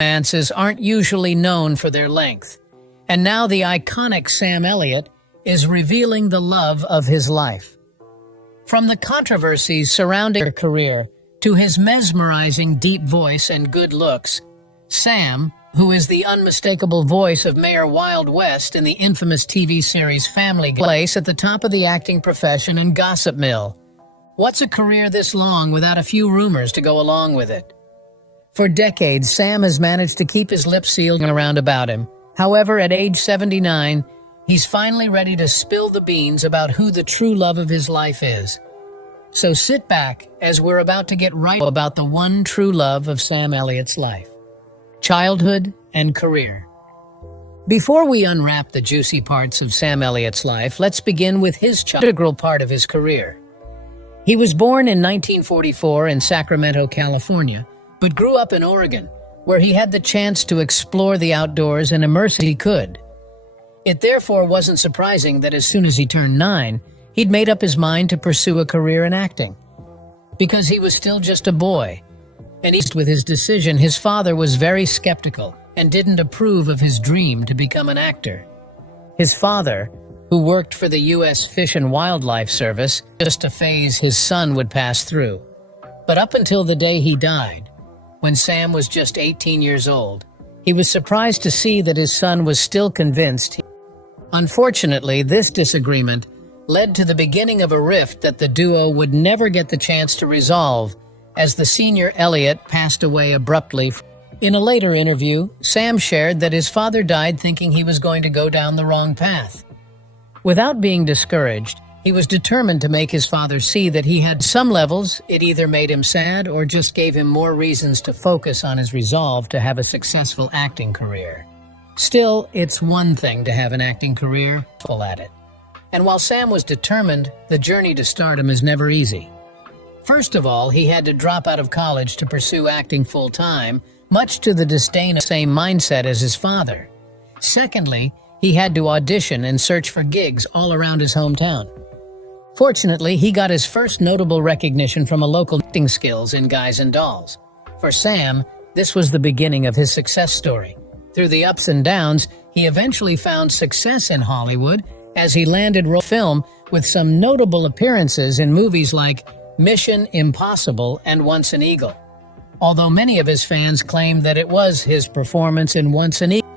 romances aren't usually known for their length, and now the iconic Sam Elliott is revealing the love of his life. From the controversies surrounding her career to his mesmerizing deep voice and good looks, Sam, who is the unmistakable voice of Mayor Wild West in the infamous TV series Family Guy, place at the top of the acting profession and gossip mill. What's a career this long without a few rumors to go along with it? For decades, Sam has managed to keep his lips sealed around about him. However, at age 79, he's finally ready to spill the beans about who the true love of his life is. So sit back as we're about to get right about the one true love of Sam Elliott's life: childhood and career. Before we unwrap the juicy parts of Sam Elliott's life, let's begin with his integral part of his career. He was born in 1944 in Sacramento, California, but grew up in Oregon, where he had the chance to explore the outdoors and immerse he could. It therefore wasn't surprising that as soon as he turned 9, he'd made up his mind to pursue a career in acting. Because he was still just a boy, and with his decision, his father was very skeptical and didn't approve of his dream to become an actor. His father, who worked for the U.S. Fish and Wildlife Service, just a phase his son would pass through. But up until the day he died, when Sam was just 18 years old, he was surprised to see that his son was still convinced. Unfortunately, this disagreement led to the beginning of a rift that the duo would never get the chance to resolve, as the senior Elliott passed away abruptly. In a later interview, Sam shared that his father died thinking he was going to go down the wrong path. Without being discouraged, he was determined to make his father see that he had some levels. It either made him sad or just gave him more reasons to focus on his resolve to have a successful acting career. Still, it's one thing to have an acting career, full at it. And while Sam was determined, the journey to stardom is never easy. First of all, he had to drop out of college to pursue acting full-time, much to the disdain of the same mindset as his father. Secondly, he had to audition and search for gigs all around his hometown. Fortunately, he got his first notable recognition from a local acting skills in Guys and Dolls. For Sam, this was the beginning of his success story. Through the ups and downs, he eventually found success in Hollywood as he landed film with some notable appearances in movies like Mission Impossible and Once an Eagle. Although many of his fans claimed that it was his performance in Once an Eagle,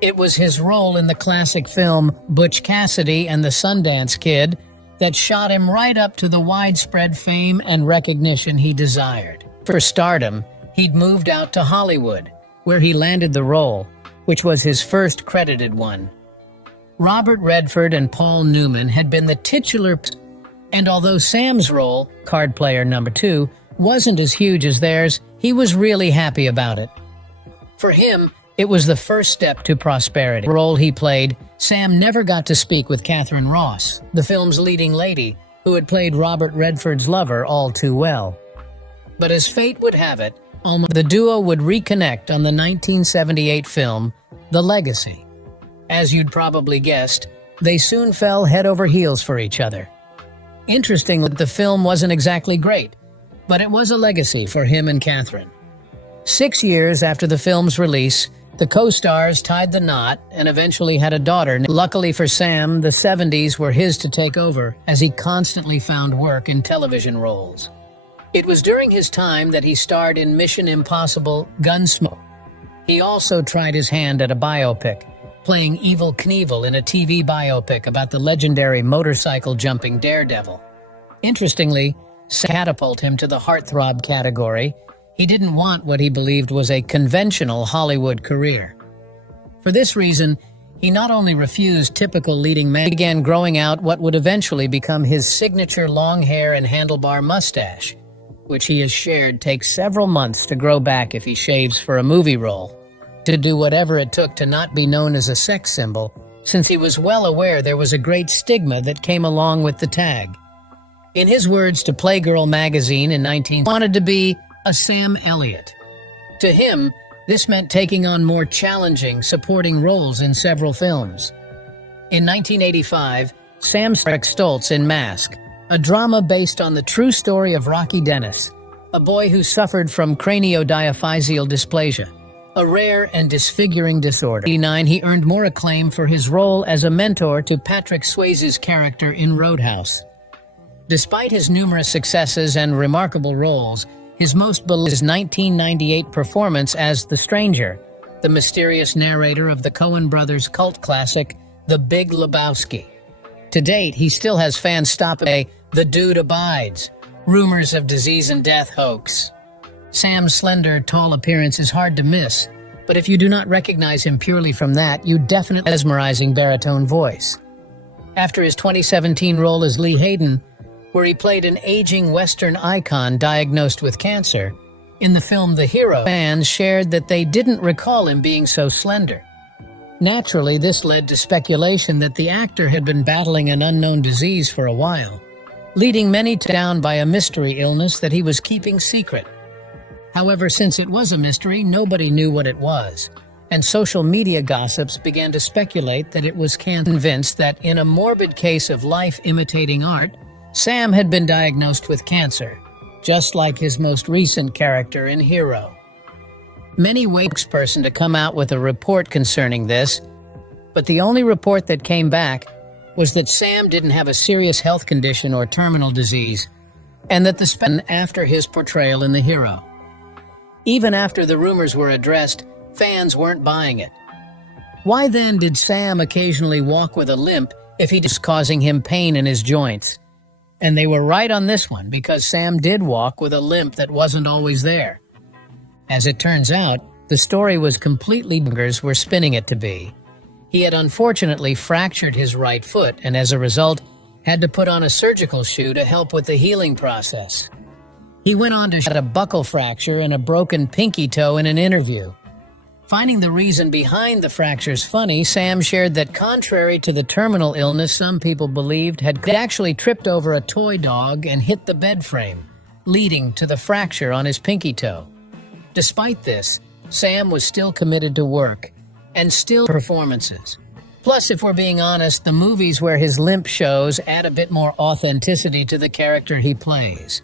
it was his role in the classic film Butch Cassidy and the Sundance Kid that shot him right up to the widespread fame and recognition he desired. For stardom, he'd moved out to Hollywood, where he landed the role, which was his first credited one. Robert Redford and Paul Newman had been the titular, and although Sam's role, card player number 2, wasn't as huge as theirs, he was really happy about it. For him, it was the first step to prosperity. The role he played, Sam never got to speak with Catherine Ross, the film's leading lady, who had played Robert Redford's lover all too well. But as fate would have it, the duo would reconnect on the 1978 film, The Legacy. As you'd probably guessed, they soon fell head over heels for each other. Interestingly, the film wasn't exactly great, but it was a legacy for him and Catherine. 6 years after the film's release, the co-stars tied the knot and eventually had a daughter. Luckily for Sam, the 70s were his to take over, as he constantly found work in television roles. It was during his time that he starred in Mission Impossible: Gunsmoke. He also tried his hand at a biopic, playing Evel Knievel in a TV biopic about the legendary motorcycle-jumping daredevil. Interestingly, catapulted him to the heartthrob category. He didn't want what he believed was a conventional Hollywood career. For this reason, he not only refused typical leading man, began growing out what would eventually become his signature long hair and handlebar mustache, which he has shared takes several months to grow back if he shaves for a movie role, to do whatever it took to not be known as a sex symbol, since he was well aware there was a great stigma that came along with the tag. In his words to Playgirl magazine in 19, wanted to be a Sam Elliott. To him, this meant taking on more challenging, supporting roles in several films. In 1985, Sam starred Stoltz in Mask, a drama based on the true story of Rocky Dennis, a boy who suffered from craniodiaphyseal dysplasia. a rare and disfiguring disorder. In 1989, he earned more acclaim for his role as a mentor to Patrick Swayze's character in Roadhouse. Despite his numerous successes and remarkable roles, his most beloved is his 1998 performance as The Stranger, the mysterious narrator of the Coen brothers' cult classic, The Big Lebowski. To date, he still has fans stopping "The Dude Abides," rumors of disease and death hoax. Sam's slender, tall appearance is hard to miss, but if you do not recognize him purely from that, you definitely mesmerizing baritone voice. After his 2017 role as Lee Hayden, where he played an aging Western icon diagnosed with cancer, in the film The Hero, fans shared that they didn't recall him being so slender. Naturally, this led to speculation that the actor had been battling an unknown disease for a while, leading many down by a mystery illness that he was keeping secret. However, since it was a mystery, nobody knew what it was, and social media gossips began to speculate that it was cancer. Convinced that in a morbid case of life imitating art, Sam had been diagnosed with cancer, just like his most recent character in Hero. Many waited for a spokesperson to come out with a report concerning this, but the only report that came back was that Sam didn't have a serious health condition or terminal disease, and that after his portrayal in The Hero. Even after the rumors were addressed, fans weren't buying it. Why then did Sam occasionally walk with a limp if he was causing him pain in his joints? And they were right on this one, because Sam did walk with a limp that wasn't always there. As it turns out, the story was completely were spinning it to be. He had unfortunately fractured his right foot and as a result had to put on a surgical shoe to help with the healing process. He went on to show a buckle fracture and a broken pinky toe in an interview. Finding the reason behind the fractures funny, Sam shared that contrary to the terminal illness some people believed, had actually tripped over a toy dog and hit the bed frame, leading to the fracture on his pinky toe. Despite this, Sam was still committed to work and still performances. Plus, if we're being honest, the movies where his limp shows add a bit more authenticity to the character he plays.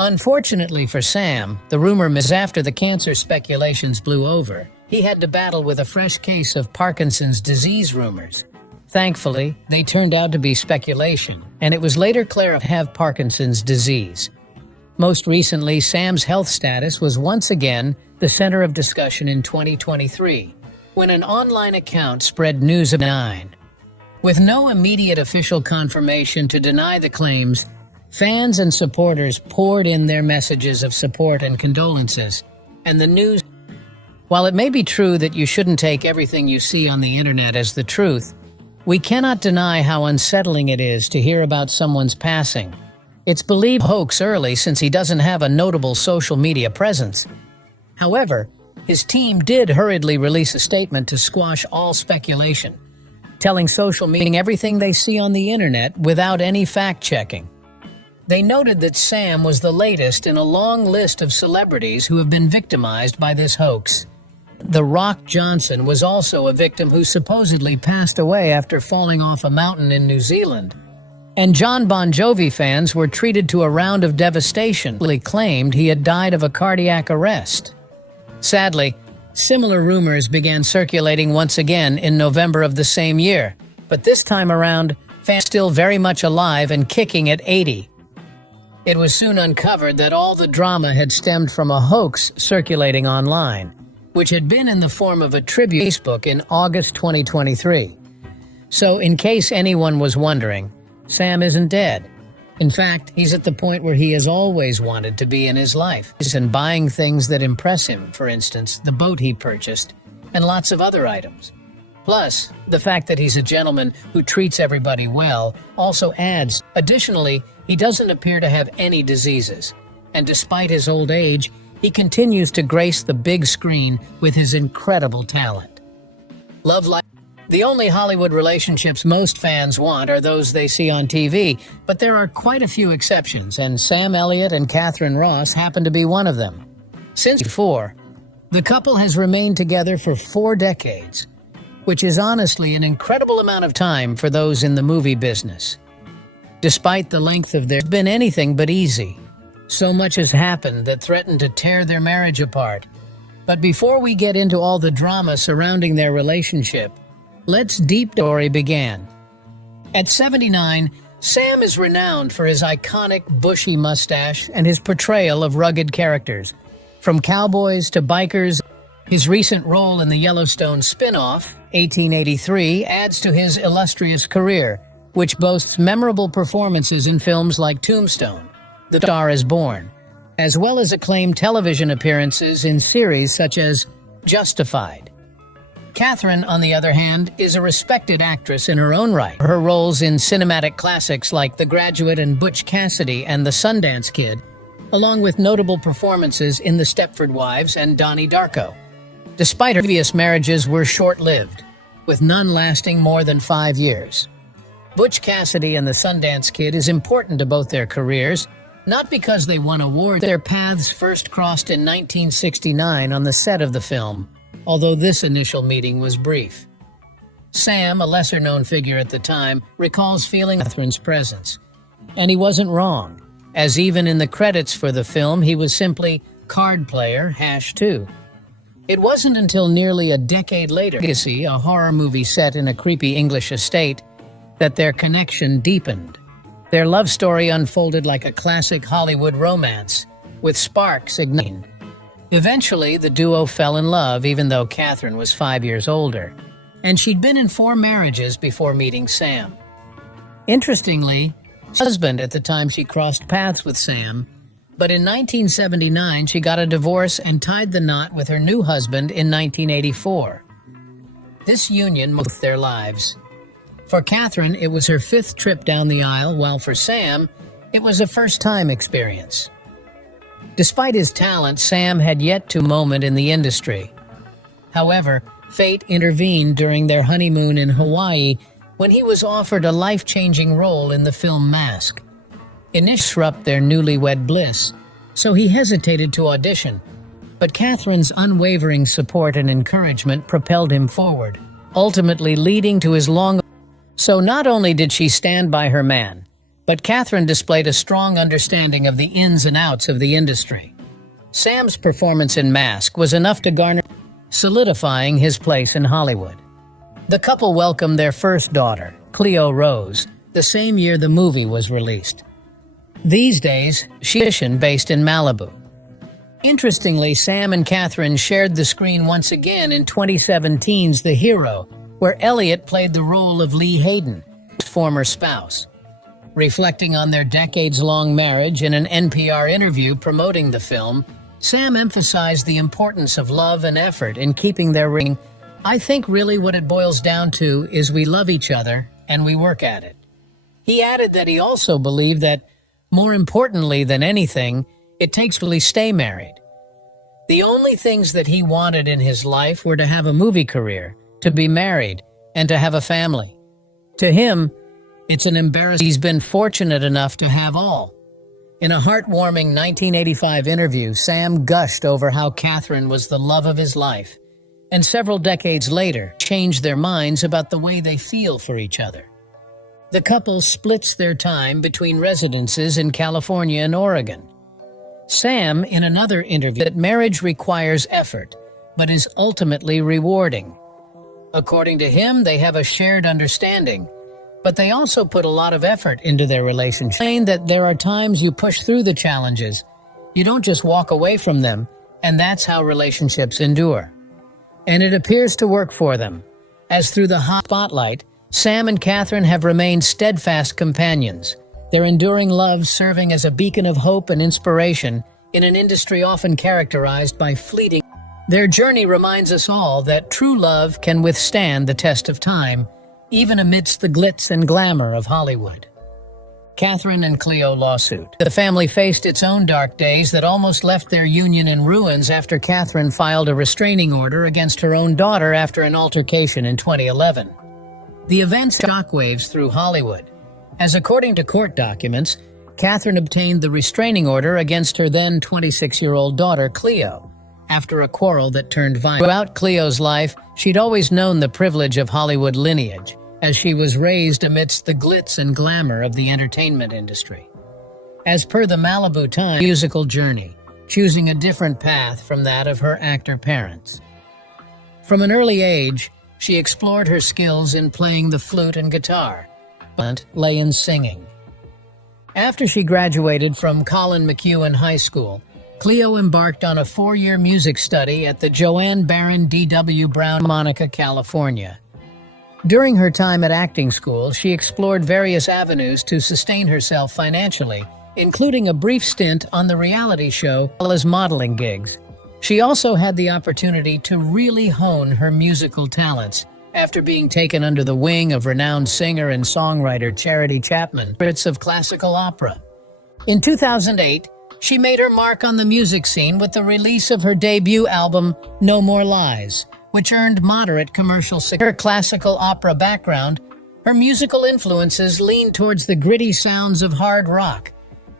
Unfortunately for Sam, the rumor miss after the cancer speculations blew over. He had to battle with a fresh case of Parkinson's disease rumors. Thankfully, they turned out to be speculation, and it was later clarified to have Parkinson's disease. Most recently, Sam's health status was once again the center of discussion in 2023, when an online account spread news of 9. With no immediate official confirmation to deny the claims, fans and supporters poured in their messages of support and condolences, and the news. While it may be true that you shouldn't take everything you see on the internet as the truth, we cannot deny how unsettling it is to hear about someone's passing. It's believed hoax early since he doesn't have a notable social media presence. However, his team did hurriedly release a statement to squash all speculation, telling social media everything they see on the internet without any fact-checking. They noted that Sam was the latest in a long list of celebrities who have been victimized by this hoax. The Rock Johnson was also a victim who supposedly passed away after falling off a mountain in New Zealand. And John Bon Jovi fans were treated to a round of devastation. He claimed he had died of a cardiac arrest. Sadly, similar rumors began circulating once again in November of the same year, but this time around, fans still very much alive and kicking at 80. It was soon uncovered that all the drama had stemmed from a hoax circulating online, which had been in the form of a tribute on Facebook in August 2023. So, in case anyone was wondering, Sam isn't dead. In fact, he's at the point where he has always wanted to be in his life, and buying things that impress him, for instance, the boat he purchased, and lots of other items. Plus, the fact that he's a gentleman who treats everybody well also adds. Additionally, he doesn't appear to have any diseases, and despite his old age, he continues to grace the big screen with his incredible talent. Love life. The only Hollywood relationships most fans want are those they see on TV, but there are quite a few exceptions, and Sam Elliott and Catherine Ross happen to be one of them. Since before, the couple has remained together for 4 decades, which is honestly an incredible amount of time for those in the movie business. Despite the length of their been anything but easy. So much has happened that threatened to tear their marriage apart. But before we get into all the drama surrounding their relationship, let's deep story began. At 79, Sam is renowned for his iconic bushy mustache and his portrayal of rugged characters. From cowboys to bikers, his recent role in the Yellowstone spin-off, 1883, adds to his illustrious career, which boasts memorable performances in films like Tombstone, The Star is Born, as well as acclaimed television appearances in series such as Justified. Catherine, on the other hand, is a respected actress in her own right. Her roles in cinematic classics like The Graduate and Butch Cassidy and The Sundance Kid, along with notable performances in The Stepford Wives and Donnie Darko. Despite her previous marriages were short-lived, with none lasting more than 5 years. Butch Cassidy and The Sundance Kid is important to both their careers, not because they won awards. Their paths first crossed in 1969 on the set of the film, although this initial meeting was brief. Sam, a lesser-known figure at the time, recalls feeling Catherine's presence. And he wasn't wrong, as even in the credits for the film, he was simply card player #2. It wasn't until nearly a decade later, Legacy, a horror movie set in a creepy English estate, that their connection deepened. Their love story unfolded like a classic Hollywood romance, with sparks igniting. Eventually, the duo fell in love, even though Catherine was 5 years older, and she'd been in 4 marriages before meeting Sam. Interestingly, her husband at the time she crossed paths with Sam, but in 1979 she got a divorce and tied the knot with her new husband in 1984. This union moved their lives. For Catherine, it was her 5th trip down the aisle, while for Sam, it was a first-time experience. Despite his talent, Sam had yet to moment in the industry. However, fate intervened during their honeymoon in Hawaii when he was offered a life-changing role in the film Mask. It disrupted their newlywed bliss, so he hesitated to audition. But Catherine's unwavering support and encouragement propelled him forward, ultimately leading to his long. So not only did she stand by her man, but Catherine displayed a strong understanding of the ins and outs of the industry. Sam's performance in Mask was enough to garner, solidifying his place in Hollywood. The couple welcomed their first daughter, Cleo Rose, the same year the movie was released. These days, she is based in Malibu. Interestingly, Sam and Catherine shared the screen once again in 2017's The Hero, where Elliott played the role of Lee Hayden, his former spouse. Reflecting on their decades-long marriage in an NPR interview promoting the film, Sam emphasized the importance of love and effort in keeping their ring. "I think really what it boils down to is we love each other and we work at it." He added that he also believed that, more importantly than anything, it takes to stay married. The only things that he wanted in his life were to have a movie career, to be married, and to have a family. To him, it's an embarrassment he's been fortunate enough to have all. In a heartwarming 1985 interview, Sam gushed over how Catherine was the love of his life, and several decades later, changed their minds about the way they feel for each other. The couple splits their time between residences in California and Oregon. Sam, in another interview, that marriage requires effort, but is ultimately rewarding. According to him, they have a shared understanding, but they also put a lot of effort into their relationship. Saying that there are times you push through the challenges, you don't just walk away from them, and that's how relationships endure. And it appears to work for them, as through the hot spotlight, Sam and Catherine have remained steadfast companions, their enduring love serving as a beacon of hope and inspiration in an industry often characterized by fleeting. Their journey reminds us all that true love can withstand the test of time, even amidst the glitz and glamour of Hollywood. Catherine and Cleo lawsuit. The family faced its own dark days that almost left their union in ruins after Catherine filed a restraining order against her own daughter after an altercation in 2011. The events shockwaves through Hollywood, as according to court documents, Catherine obtained the restraining order against her then 26-year-old daughter, Cleo, after a quarrel that turned violent. Throughout Cleo's life, she'd always known the privilege of Hollywood lineage, as she was raised amidst the glitz and glamour of the entertainment industry. As per the Malibu Times musical journey, choosing a different path from that of her actor parents. From an early age, she explored her skills in playing the flute and guitar, but lay in singing. After she graduated from Colin McEwen High School, Cleo embarked on a 4-year music study at the Joanne Baron D.W. Brown, Monica, California. During her time at acting school, she explored various avenues to sustain herself financially, including a brief stint on the reality show as well as modeling gigs. She also had the opportunity to really hone her musical talents after being taken under the wing of renowned singer and songwriter Charity Chapman, Brits of classical opera. In 2008, she made her mark on the music scene with the release of her debut album, No More Lies, which earned moderate commercial success. Her classical opera background, her musical influences leaned towards the gritty sounds of hard rock,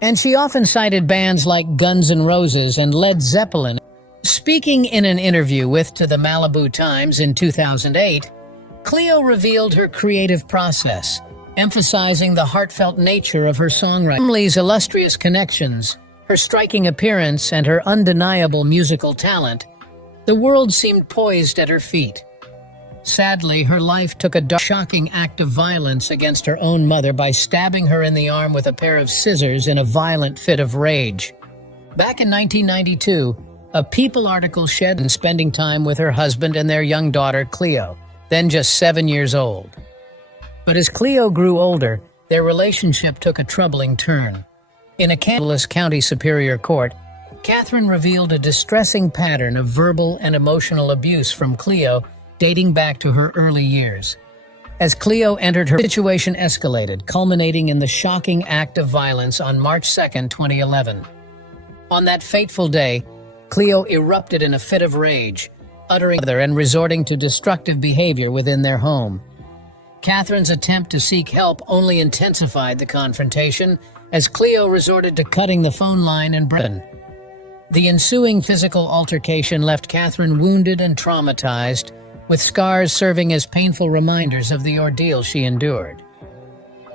and she often cited bands like Guns N' Roses and Led Zeppelin. Speaking in an interview with To the Malibu Times in 2008, Cleo revealed her creative process, emphasizing the heartfelt nature of her songwriting. Family's illustrious connections, her striking appearance, and her undeniable musical talent, the world seemed poised at her feet. Sadly, her life took a dark, shocking act of violence against her own mother by stabbing her in the arm with a pair of scissors in a violent fit of rage. Back in 1992, a People article shed spending time with her husband and their young daughter, Cleo, then just 7 years old. But as Cleo grew older, their relationship took a troubling turn. In a Kansas County Superior Court, Catherine revealed a distressing pattern of verbal and emotional abuse from Cleo dating back to her early years. As Cleo entered her situation escalated, culminating in the shocking act of violence on March 2, 2011. On that fateful day, Cleo erupted in a fit of rage, uttering and resorting to destructive behavior within their home. Catherine's attempt to seek help only intensified the confrontation as Cleo resorted to cutting the phone line and breaking. The ensuing physical altercation left Catherine wounded and traumatized, with scars serving as painful reminders of the ordeal she endured.